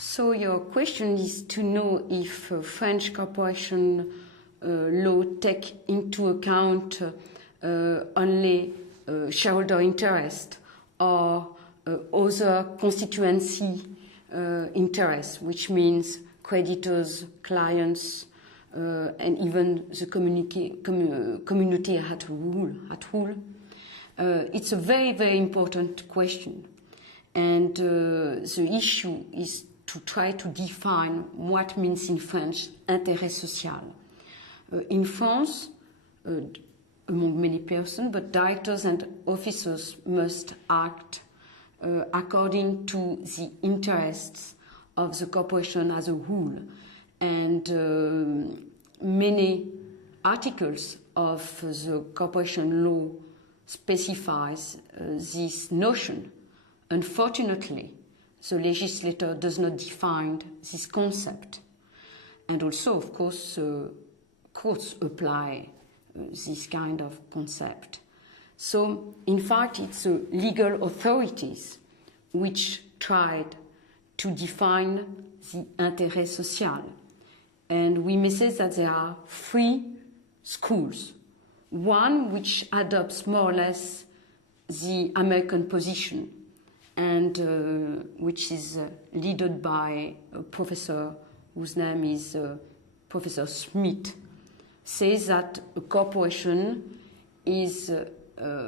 So your question is to know if French corporation law take into account only shareholder interest or other constituency interests, which means creditors, clients, and even the community at whole. It's a very, very important question. And the issue is to try to define what means in French intérêt social. In France, among many persons, but directors and officers must act according to the interests of the corporation as a whole. And many articles of the corporation law specifies this notion. Unfortunately, the legislator does not define this concept. And also, of course, courts apply this kind of concept. So, in fact, it's the legal authorities which tried to define the intérêt social. And we may say that there are three schools. One which adopts more or less the American position, and which is led by a professor whose name is Professor Smith, says that a corporation is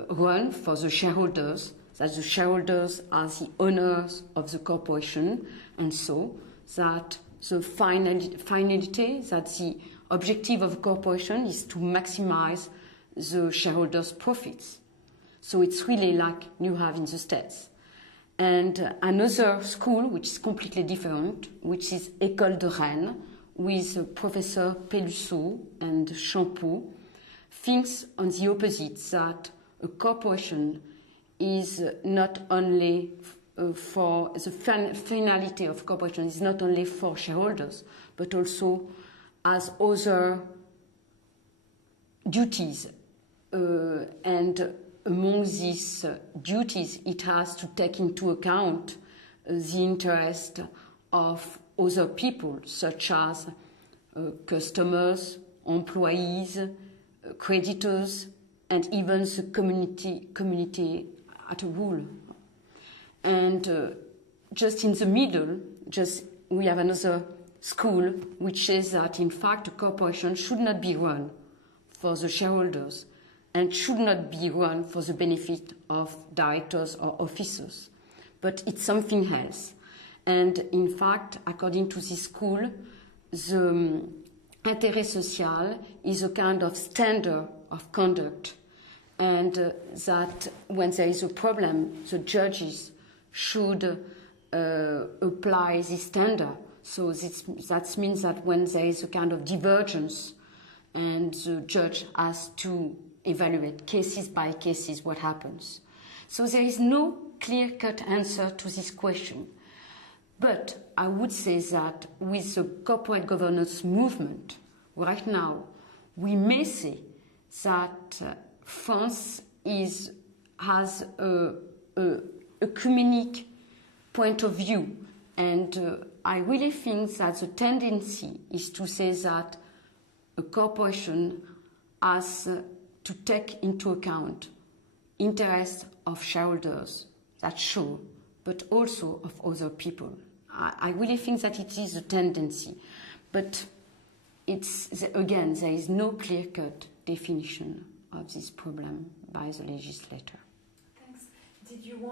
run for the shareholders, that the shareholders are the owners of the corporation, and so that the finality, that the objective of a corporation is to maximize the shareholders' profits. So it's really like you have in the States. And another school, which is completely different, which is École de Rennes, with Professor Pelusseau and Champeau, thinks on the opposite, that a corporation is not only for the finality of corporation is not only for shareholders, but also as other duties. And among these duties, it has to take into account the interest of other people, such as customers, employees, creditors, and even the community at a whole. And just in the middle, we have another school which says that, in fact, a corporation should not be run for the shareholders and should not be run for the benefit of directors or officers, but it's something else. And in fact, according to this school, the intérêt social is a kind of standard of conduct, and that when there is a problem, the judges should apply this standard. So that means that when there is a kind of divergence, and the judge has to evaluate cases by cases what happens. So there is no clear-cut answer to this question. But I would say that with the corporate governance movement, right now, we may say that France has a ecumenic point of view. And I really think that the tendency is to say that a corporation has to take into account interests of shareholders, that's sure, but also of other people. I really think that it is a tendency, but again, there is no clear-cut definition of this problem by the legislator. Thanks. Did you want